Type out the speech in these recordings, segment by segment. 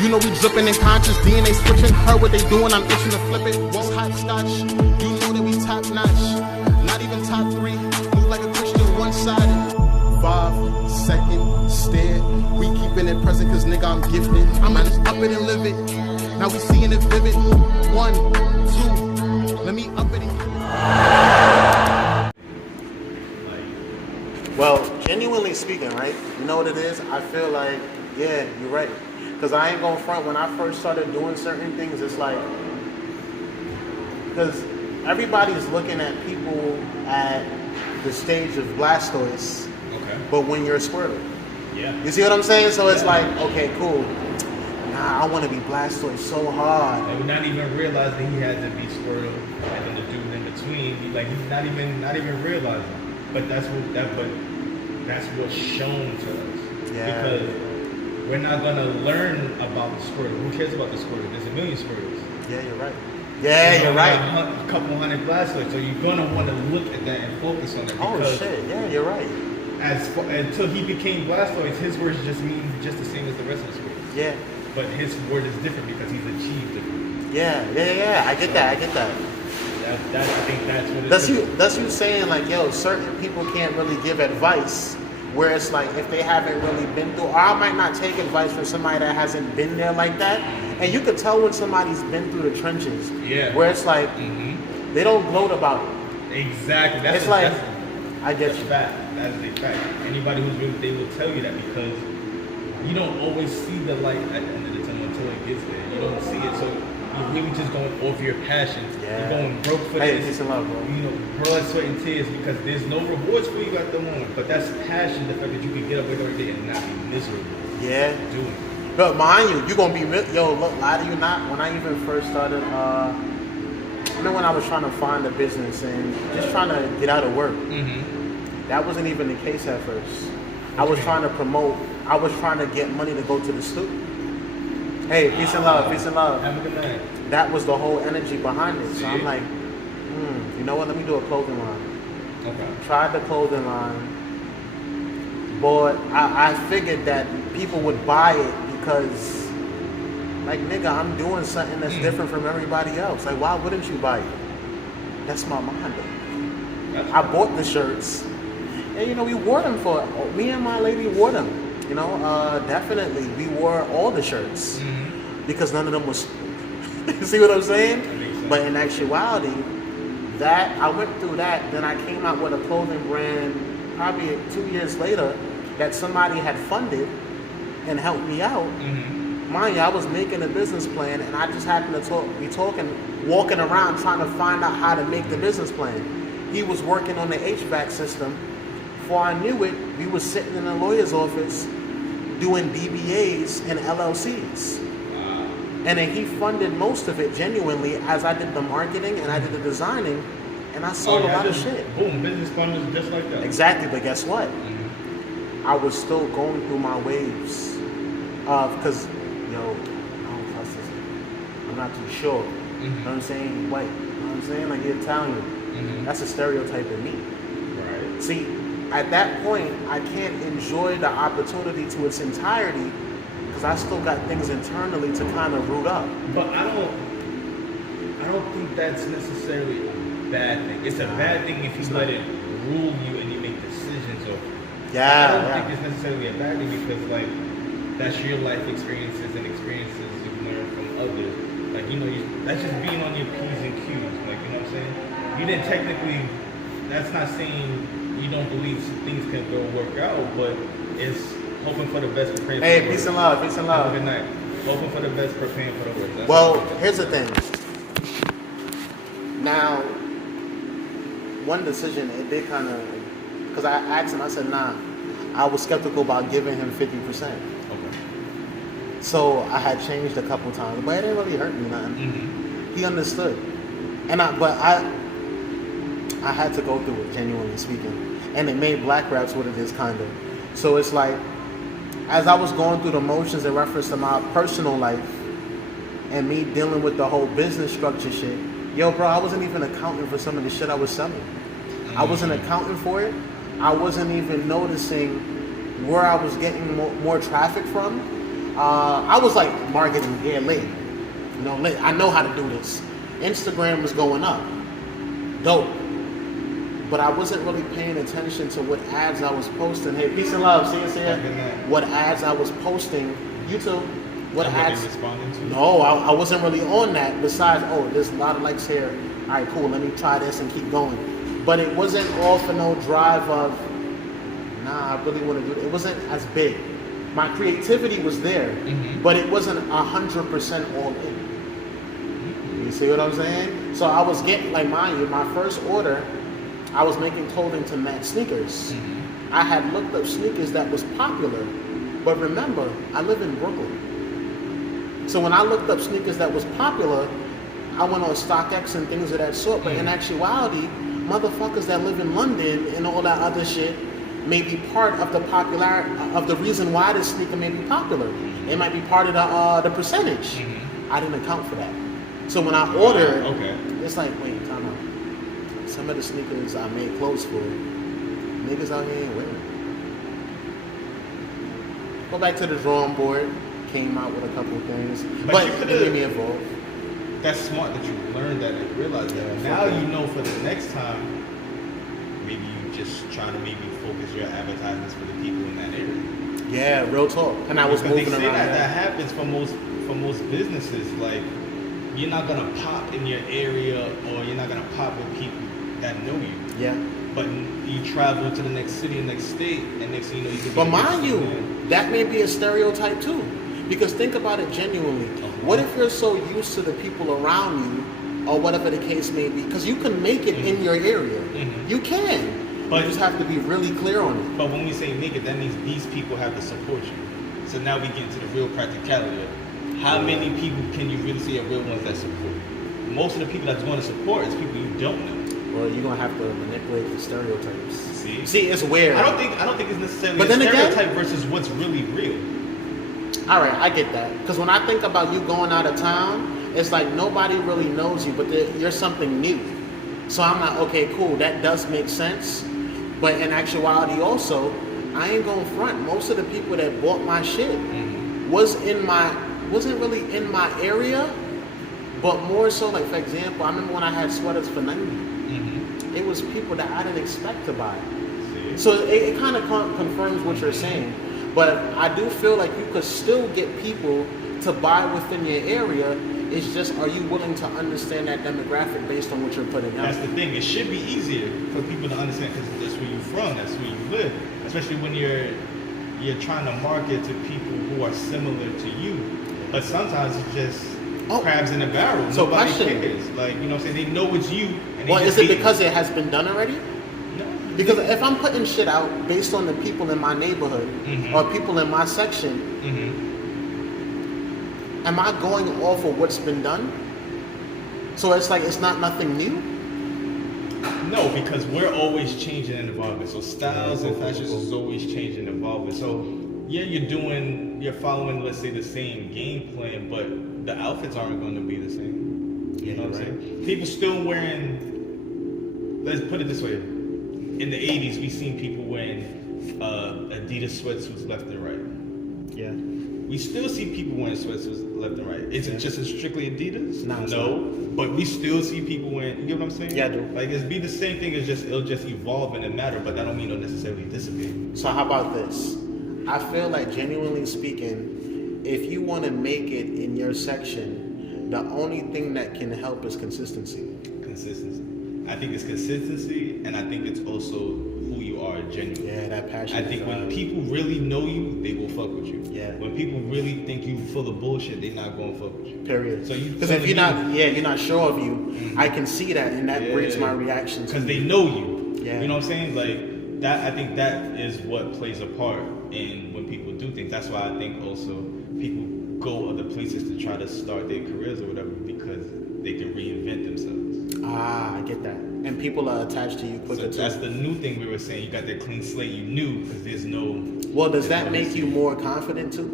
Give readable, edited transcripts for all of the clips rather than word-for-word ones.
You know we dripping in conscious, DNA switching. Heard what they doing, I'm itching to flip it. What's hopscotch? You know that we top notch. Not even top 3. Move like a Christian, one-sided. 5 second stare. We keeping it present cause nigga I'm gifted. I'm just up it and live it. Now we seeing it vivid. 1, 2. Let me up it and Well, genuinely speaking, right? You know what it is? I feel like, yeah, you're right. Because I ain't gonna front, when I first started doing certain things, it's like, because everybody's looking at people at the stage of Blastoise, but when you're a Squirtle. Yeah. You see what I'm saying? So it's like, okay, cool. Nah, I want to be Blastoise so hard. And not even realizing he had to be Squirtle and then the dude in between. He's not even realizing. But that's what's shown to us. Yeah. Because we're not gonna learn about the Squirtle. Who cares about the Squirtle? There's a million Squirtles. Yeah, you're right. Yeah, you're right. A couple hundred Blastoise, so you're gonna want to look at that and focus on it. Oh shit! Yeah, you're right. Until he became Blastoise, his words just mean just the same as the rest of the Squirtles. Yeah. But his word is different because he's achieved it. Yeah. I get that. I think that's what it is. That's you saying like, yo, certain people can't really give advice. Where it's like if they haven't really been through, or I might not take advice from somebody that hasn't been there like that. And you could tell when somebody's been through the trenches. Yeah. Where it's like they don't gloat about it. Exactly. I get you. Fact. That's a fact. Anybody who's really, they will tell you that because you don't always see the light at the end of the tunnel until it gets there. You don't see it, so you're really just going off your passion. Yeah. You're going broke for Hey, this. peace and love, bro. You know, blood, sweat, and tears because there's no rewards for you at the moment. But that's passion, the fact that you can get up every day and not be miserable. Yeah. Doing it. But mind you, you're gonna be yo. Look, lie to you not. When I even first started, when I was trying to find a business and just trying to get out of work. That wasn't even the case at first. I was trying to promote. I was trying to get money to go to the studio. Hey, peace and love, peace and love. Have a good night. That was the whole energy behind it. So I'm like, you know what? Let me do a clothing line. Okay. Tried the clothing line. But I figured that people would buy it because, like, nigga, I'm doing something that's different from everybody else. Like, why wouldn't you buy it? That's my mind. I bought the shirts. And, you know, we wore them me and my lady wore them. You know, definitely. We wore all the shirts because none of them was, you see what I'm saying? But in actuality, I went through that. Then I came out with a clothing brand probably 2 years later that somebody had funded and helped me out. Mind you, I was making a business plan and I just happened to walking around trying to find out how to make the business plan. He was working on the HVAC system. Before I knew it, we were sitting in a lawyer's office doing DBAs and LLCs. And then he funded most of it genuinely as I did the marketing and I did the designing and I sold a lot of shit. Boom, business partners just like that. Exactly, but guess what? I was still going through my waves because, I don't trust this. I'm not too sure. You know what I'm saying? White. You know what I'm saying? Like, you're Italian. That's a stereotype of me. Right. See, at that point, I can't enjoy the opportunity to its entirety because I still got things internally to kind of root up. But I don't think that's necessarily a bad thing. It's a bad thing if you let it rule you and you make decisions of it. I don't think it's necessarily a bad thing because, like, that's your life experiences and experiences you've learned from others. Like, that's just being on your P's and Q's. Like, you know what I'm saying? You didn't technically, that's not saying you don't believe things can go work out, but it's hoping for the best, preparing for the worst. Hey, peace and love, peace and love. Have a good night. Hoping for the best, preparing for the worst. Well, here's the thing. Now, one decision, it did kind of, because I asked him, I said, nah, I was skeptical about giving him 50%. Okay. So I had changed a couple times, but it didn't really hurt me nothing. He understood. But I had to go through it, genuinely speaking. And it made Black Raps what it is, kind of. So it's like, as I was going through the motions in reference to my personal life and me dealing with the whole business structure shit, yo, bro, I wasn't even accounting for some of the shit I was selling. I wasn't accounting for it. I wasn't even noticing where I was getting more traffic from. I was like marketing late. You know, late. I know how to do this. Instagram was going up. Dope. But I wasn't really paying attention to what ads I was posting. Hey, peace and love. See you. What ads I was posting. You too. What ads? Responding to? No, I wasn't really on that. Besides, there's a lot of likes here. All right, cool. Let me try this and keep going. But it wasn't all for no drive of, I really want to do it. It wasn't as big. My creativity was there, but it wasn't 100% all in. You see what I'm saying? So I was getting, like, mind you, my first order, I was making clothing to match sneakers. I had looked up sneakers that was popular, but remember, I live in Brooklyn. So when I looked up sneakers that was popular, I went on StockX and things of that sort. But in actuality, motherfuckers that live in London and all that other shit may be part of the popularity of the reason why this sneaker may be popular. It might be part of the percentage. I didn't account for that. So when I ordered, it's like, wait, time out. Some of the sneakers I made clothes for, niggas out here ain't wearing. Go back to the drawing board. Came out with a couple of things, but it made me involved. That's smart that you learned that and realized that. Now you know for the next time, maybe you just trying to maybe focus your advertisements for the people in that area. Yeah, real talk. And I was moving they say around. That happens for most businesses. Like, you're not gonna pop in your area, or you're not gonna pop with people that know you. Yeah. But you travel to the next city, next state, and next thing you know, you can. But mind you, that may be a stereotype too. Because think about it genuinely. What if you're so used to the people around you, or whatever the case may be? Because you can make it in your area. You can. But you just have to be really clear on it. But when we say make it, that means these people have to support you. So now we get into the real practicality of how many people can you really say are real ones that support? Most of the people that's going to support is people you don't know. Well, you're gonna have to manipulate the stereotypes. See, it's weird. I don't think it's necessarily a stereotype versus what's really real. All right, I get that. Because when I think about you going out of town, it's like nobody really knows you, but you're something new. So I'm like, okay, cool, that does make sense. But in actuality also, I ain't gonna front. Most of the people that bought my shit wasn't really in my area, but more so, like, for example, I remember when I had sweaters for 90. It was people that I didn't expect to buy. So it kind of confirms what you're saying. But I do feel like you could still get people to buy within your area. It's just, are you willing to understand that demographic based on what you're putting out? That's the thing. It should be easier for people to understand because that's where you're from. That's where you live. Especially when you're trying to market to people who are similar to you. But sometimes it's just crabs in a barrel. So nobody cares. Like, you know what I'm saying? They know it's you. And well, is it because it has been done already? Because if I'm putting shit out based on the people in my neighborhood or people in my section, am I going off of what's been done? So it's like, it's not nothing new? No, because we're always changing and evolving. So styles and fashions is always changing and evolving. So yeah, you're following, let's say, the same game plan, but the outfits aren't going to be the same. You know what I'm saying? People still wearing, let's put it this way. In the 80s, we seen people wearing Adidas sweatsuits left and right. Yeah. We still see people wearing sweatsuits left and right. Is it just as strictly Adidas? No. But we still see people wearing, you get what I'm saying? Yeah, I do. Like, it'll be the same thing, it'll just evolve in a matter, but that don't mean it'll necessarily disappear. So how about this? I feel like, genuinely speaking, if you want to make it in your section, the only thing that can help is consistency. I think it's consistency, and I think it's also who you are genuinely. Yeah, that passion. I think when people really know you, they will fuck with you. Yeah. When people really think you full of bullshit, they're not going to fuck with you. Period. So because if you're not sure of you, I can see that, and that breeds my reaction. Because they know you. Yeah. You know what I'm saying? Like that. I think that is what plays a part in when people do things. That's why I think also people go other places to try to start their careers or whatever because they can reinvent themselves. Ah, I get that. And people are attached to you quicker too. That's the new thing we were saying. You got that clean slate. You knew because there's no. Well, does that make you more confident too?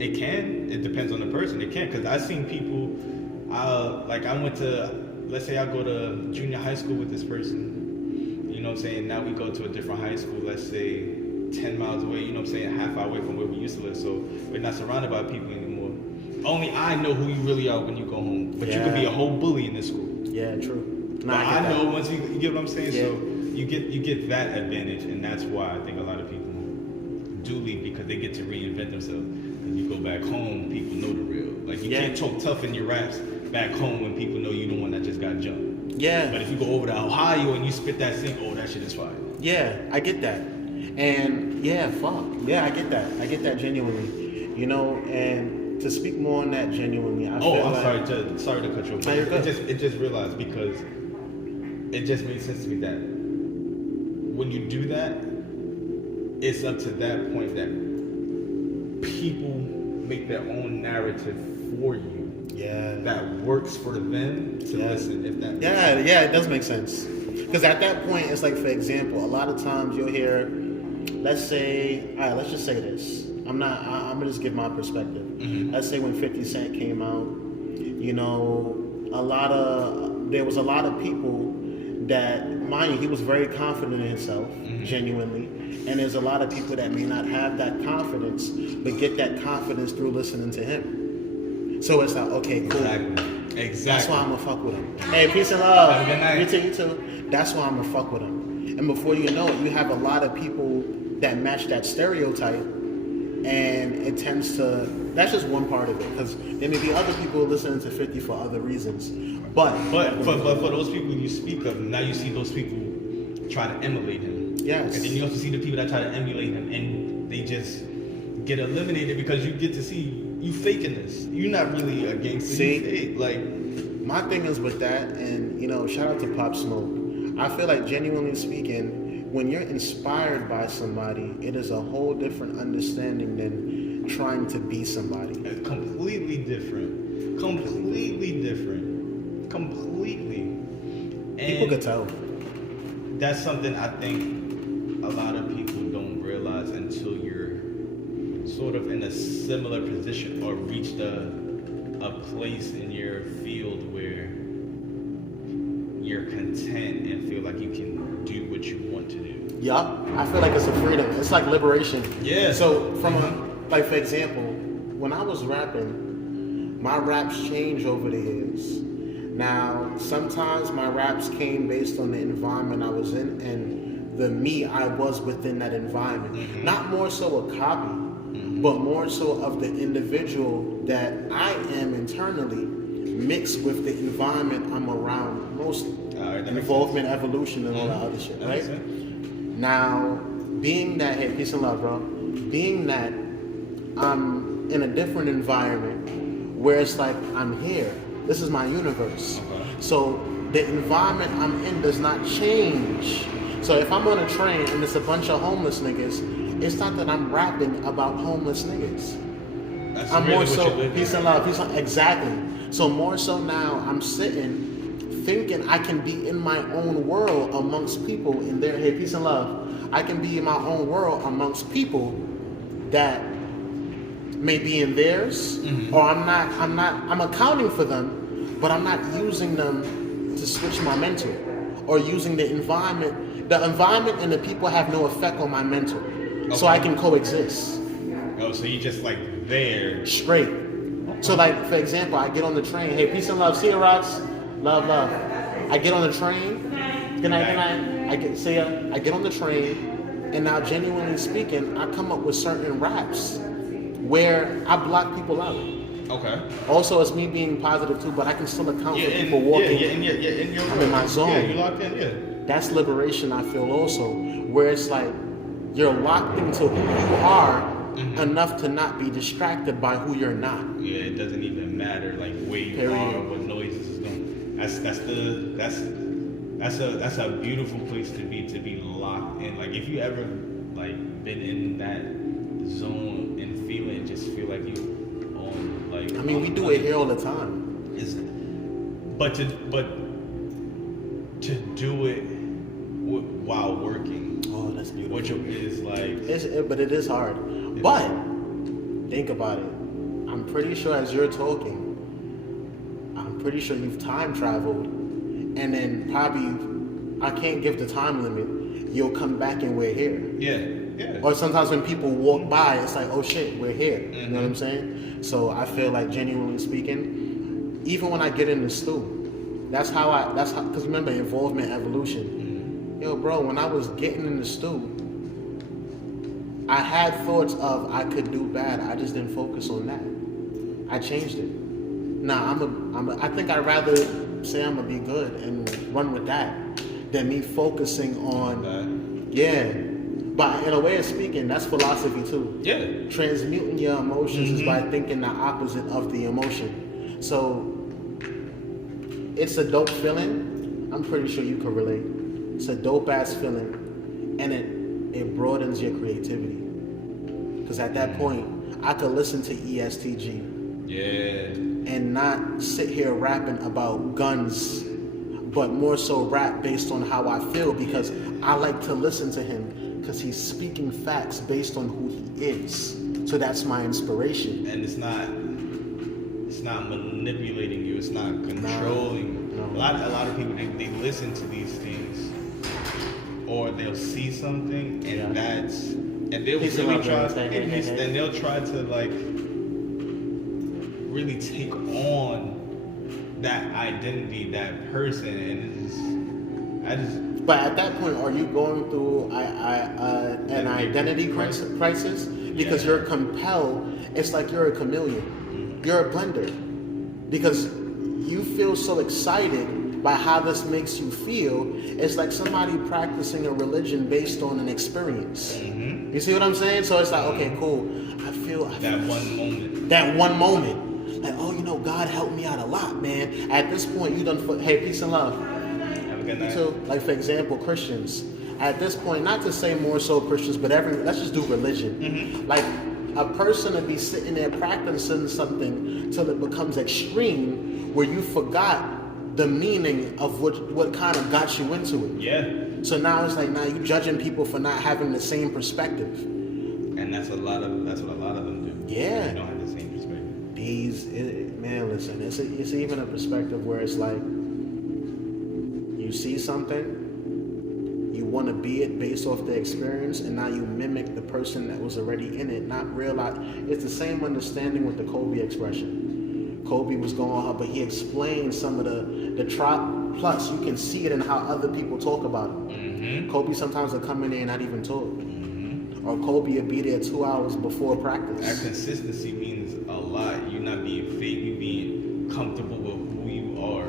It can. It depends on the person. It can because I've seen people. I went to. Let's say I go to junior high school with this person. You know what I'm saying? Now we go to a different high school. Let's say 10 miles away, you know what I'm saying, half hour away from where we used to live, so we're not surrounded by people anymore. Only I know who you really are when you go home, but you could be a whole bully in this school. Yeah, true. But I know once you get what I'm saying, Yeah. so you get that advantage, and that's why I think a lot of people do leave, because they get to reinvent themselves. And you go back home, people know the real. Like you can't talk tough in your raps back home when people know you the one that just got jumped. Yeah. But if you go over to Ohio and you spit that thing, oh, that shit is fire. Yeah, I get that. And yeah, fuck. Yeah, I get that. I get that genuinely. You know, and to speak more on that genuinely, I feel I'm like, sorry to cut you off. No, you're good. It just realized, because it just made sense to me that when you do that, it's up to that point that people make their own narrative for you. Yeah. That works for them to listen. If that makes sense. Yeah, it does make sense. Because at that point, it's like, for example, a lot of times you'll hear, let's just say this. I'm gonna just give my perspective. Mm-hmm. Let's say when 50 Cent came out, you know, there was a lot of people that, mind you, he was very confident in himself, genuinely. And there's a lot of people that may not have that confidence, but get that confidence through listening to him. So it's like, okay, cool. Exactly. That's why I'm gonna fuck with him. Hey, peace and love. Have a good night. You too. That's why I'm gonna fuck with him. And before you know it, you have a lot of people that match that stereotype, and it tends to. That's just one part of it, because there may be other people listening to 50 for other reasons. But for those people you speak of, now you see those people try to emulate him. Yes. And then you also see the people that try to emulate him, and they just get eliminated because you get to see you faking this. You're not really a gangster. See? You fake. Like, my thing is with that, and you know, shout out to Pop Smoke. I feel like, genuinely speaking, when you're inspired by somebody, it is a whole different understanding than trying to be somebody. it's completely different. Completely different. Completely. And People could tell. that's something I think a lot of people don't realize until you're sort of in a similar position or reached a place in your field where you're content and feel like you can do what you want to do. Yeah, I feel like it's a freedom. It's like liberation. Yeah. So like for example, when I was rapping, my raps change over the years. Now, sometimes my raps came based on the environment I was in and the me I was within that environment. Mm-hmm. Not more so a copy, but more so of the individual that I am internally, mixed with the environment I'm around. Most involvement, evolution, and all that other shit, right? Now, being that, hey, peace and love, bro. Being that I'm in a different environment where it's like I'm here. This is my universe. Okay. So the environment I'm in does not change. So if I'm on a train and it's a bunch of homeless niggas, it's not that I'm rapping about homeless niggas. That's I'm really more what so you're living. peace and love, exactly. So more so now I'm sitting thinking I can be in my own world amongst people in their, hey, peace and love. I can be in my own world amongst people that may be in theirs, or I'm accounting for them, but I'm not using them to switch my mental, or using the environment. The environment and the people have no effect on my mental, so I can coexist. Oh, so you just like there. Straight. So like, for example, I get on the train, hey, peace and love, see you, Rocks, love. I get on the train, good night. I get on the train, and now genuinely speaking, I come up with certain raps where I block people out. Okay. Also, it's me being positive too, but I can still account for people walking. In your I'm in my zone. Yeah, you locked in, yeah. That's liberation, I feel also, where it's like you're locked into who you are enough to not be distracted by who you're not. Yeah, it doesn't even matter like where you are or what noises is going. That's a beautiful place to be locked in. Like if you ever like been in that zone and feel like you own like. I mean, we do it here all the time. But to do it while working. Oh, that's beautiful. Which is like. But it is hard. But think about it. I'm pretty sure as you're talking, I'm pretty sure you've time traveled, and then probably I can't give the time limit. You'll come back and we're here. Yeah. Yeah. Or sometimes when people walk by, it's like, oh shit, we're here. You know what I'm saying? So I feel like, genuinely speaking, even when I get in the stew, that's how, because remember, involvement, evolution. Yo, bro, when I was getting in the stew, I had thoughts of I could do bad. I just didn't focus on that. I changed it. Nah, I think I'd rather say I'm gonna be good and run with that than me focusing on But in a way of speaking, that's philosophy too. Yeah. Transmuting your emotions is by thinking the opposite of the emotion. So it's a dope feeling. I'm pretty sure you can relate. It's a dope ass feeling, and it broadens your creativity. Because at that point, I could listen to ESTG. Yeah. And not sit here rapping about guns, but more so rap based on how I feel, because I like to listen to him because he's speaking facts based on who he is. So that's my inspiration. And it's not manipulating you. It's not controlling you. No. A lot of people they listen to these things, or they'll see something, and they'll try to like really take on that identity, that person, and But at that point, are you going through an identity crisis? Because you're compelled. It's like you're a chameleon. You're a blender. Because you feel so excited by how this makes you feel. It's like somebody practicing a religion based on an experience. You see what I'm saying? So it's like, okay, cool. I feel that one moment. Like, oh, you know, God helped me out a lot, man. At this point, you done. Hey, peace and love. Have a good night. So, like, for example, Christians. At this point, not to say more so Christians, but let's just do religion. Like, a person to be sitting there practicing something till it becomes extreme, where you forgot the meaning of what kind of got you into it. Yeah. So now it's like, now you judging people for not having the same perspective. And that's what a lot of them do. Yeah. They don't have the same perspective. Man, listen, it's even a perspective where it's like, you see something, you want to be it based off the experience, and now you mimic the person that was already in it, not realize. It's the same understanding with the Kobe expression. Kobe was going hard, but he explained some of the trop. Plus, you can see it in how other people talk about him. Kobe sometimes will come in there and not even talk. Or Kobe will be there 2 hours before practice. That consistency means a lot. You're not being fake. You're being comfortable with who you are.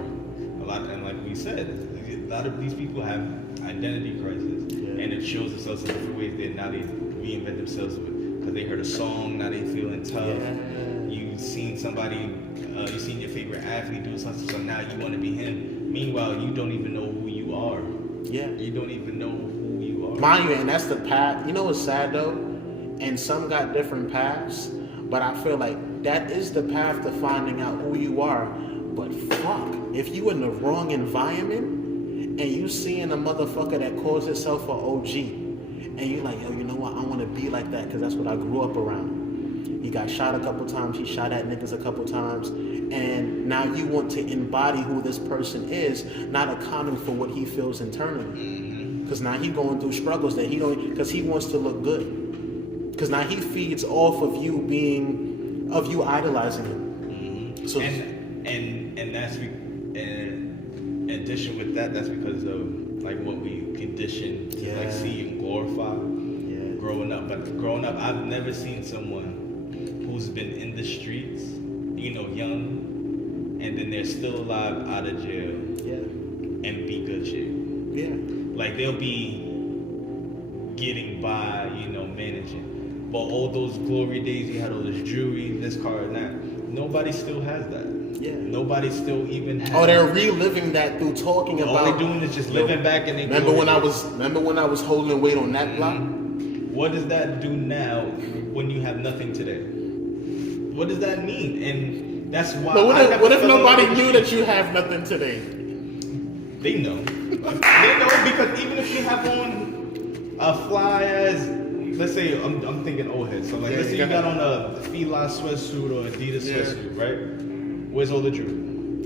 A lot, and like we said, a lot of these people have identity crisis, and it shows themselves in different ways. Now they reinvent themselves because they heard a song. Now they feeling tough. You seen somebody, you seen your favorite athlete do something, so now you want to be him. Meanwhile, you don't even know who you are. Yeah. You don't even know who you are. Mind you, and that's the path. You know what's sad though? And some got different paths, but I feel like that is the path to finding out who you are. But fuck, if you in the wrong environment and you seeing a motherfucker that calls himself an OG, and you like, yo, you know what? I want to be like that because that's what I grew up around. He got shot a couple times. He shot at niggas a couple times. And now you want to embody who this person is, not accounting for what he feels internally. Because now he going through struggles that he don't, because he wants to look good. Because now he feeds off of you idolizing him. So and that's in addition with that, that's because of like what we conditioned to like see and glorify growing up. But growing up, I've never seen someone who's been in the streets, you know, young, and then they're still alive out of jail, and be good shit. Yeah. Like they'll be getting by, you know, managing. But all those glory days, you had all this jewelry, this car and that. Nobody still has that. Yeah. Nobody still even has. Oh, they're reliving that through talking about. All they're doing is just living back in their Remember when I was holding weight on that block? What does that do now when you have nothing today? What does that mean? And that's why. But what if nobody knew that you have nothing today? They know. They know because even if you have on a fly as, let's say, I'm thinking old head. So like, let's say you got on a Fila sweatsuit or Adidas sweatsuit, right? Where's all the jewelry?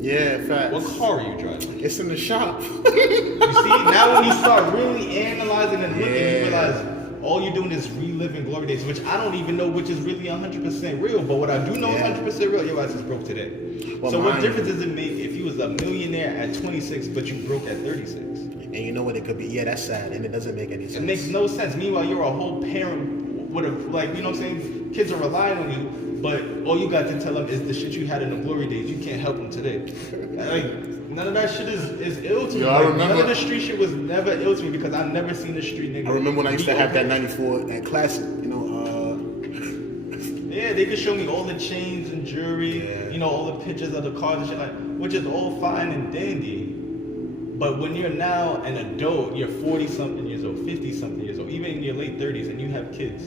Yeah, facts. What car are you driving? It's in the shop. You see, now when you start really analyzing and looking, you realize all you're doing is reliving glory days, which I don't even know which is really 100% real. But what I do know is 100% real. Your ass is broke today. Well, so what difference does it make if you was a millionaire at 26 but you broke at 36? And you know what it could be? Yeah, that's sad, and it doesn't make any sense. It makes no sense. Meanwhile, you're a whole parent with a, like, you know what I'm saying? Kids are relying on you, but all you got to tell them is the shit you had in the glory days. You can't help them today. Like, none of that shit is ill to me. I remember. None of the street shit was never ill to me because I've never seen the street nigga. I remember when I used to have that 94 at classic, you know. Yeah, they could show me all the chains and jewelry, you know, all the pictures of the cars and shit, like, which is all fine and dandy. But when you're now an adult, you're 40-something years old, 50-something years old, even in your late 30s, and you have kids,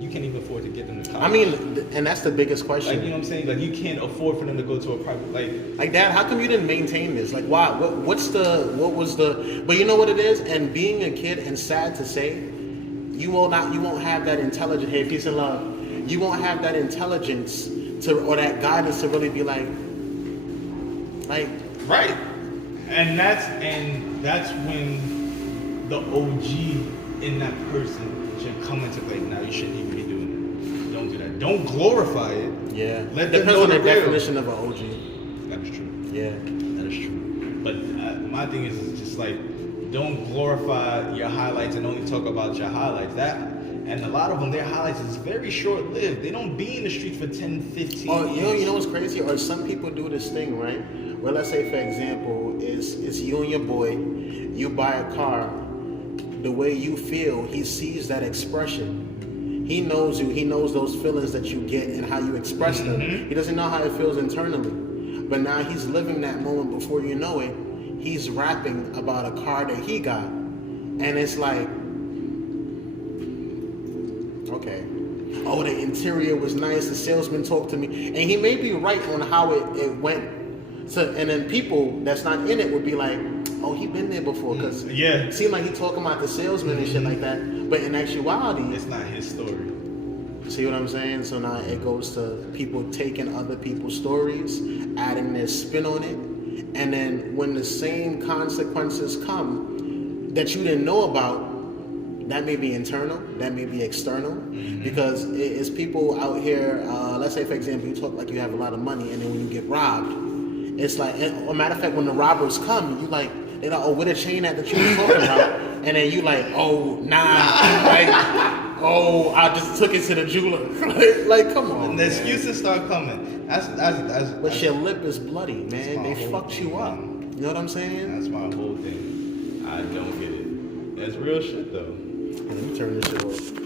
you can't even afford to get them to college. I mean, and that's the biggest question. Like, you know what I'm saying? Like, you can't afford for them to go to a private, like Dad, how come you didn't maintain this? Like, why? What was the? But you know what it is. And being a kid, and sad to say, you won't have that intelligence. Hey, peace and love. You won't have that intelligence or that guidance to really be like, right. And that's when the OG in that person should come into play. Now you shouldn't even be doing that. Don't do that. Don't glorify it. Yeah. Let them know the definition of an OG. That is true. Yeah. That is true. But my thing is just like, don't glorify your highlights and only talk about your highlights. And a lot of them, their highlights is very short-lived. They don't be in the streets for 10, 15 years. You know what's crazy? Or some people do this thing, right? Well, let's say, for example, it's you and your boy, you buy a car, the way you feel, he sees that expression. He knows you, he knows those feelings that you get and how you express them. He doesn't know how it feels internally. But now he's living that moment before you know it. He's rapping about a car that he got. And it's like, okay. Oh, the interior was nice, the salesman talked to me. And he may be right on how it went. So, and then people that's not in it would be like, oh, he been there before, because it seemed like he talking about the salesman and shit like that. But in actuality, it's not his story. See what I'm saying? So now it goes to people taking other people's stories, adding their spin on it, and then when the same consequences come that you didn't know about, that may be internal, that may be external, because it's people out here, let's say, for example, you talk like you have a lot of money, and then when you get robbed, it's like, a matter of fact, when the robbers come, you like, they're like, oh, where the chain at that you were talking about? And then you like, oh, nah, like, oh, I just took it to the jeweler. Like, come on. And the excuses start coming. But your lip is bloody, man. They fucked you up. You know what I'm saying? That's my whole thing. I don't get it. That's real shit, though. Let me turn this shit off.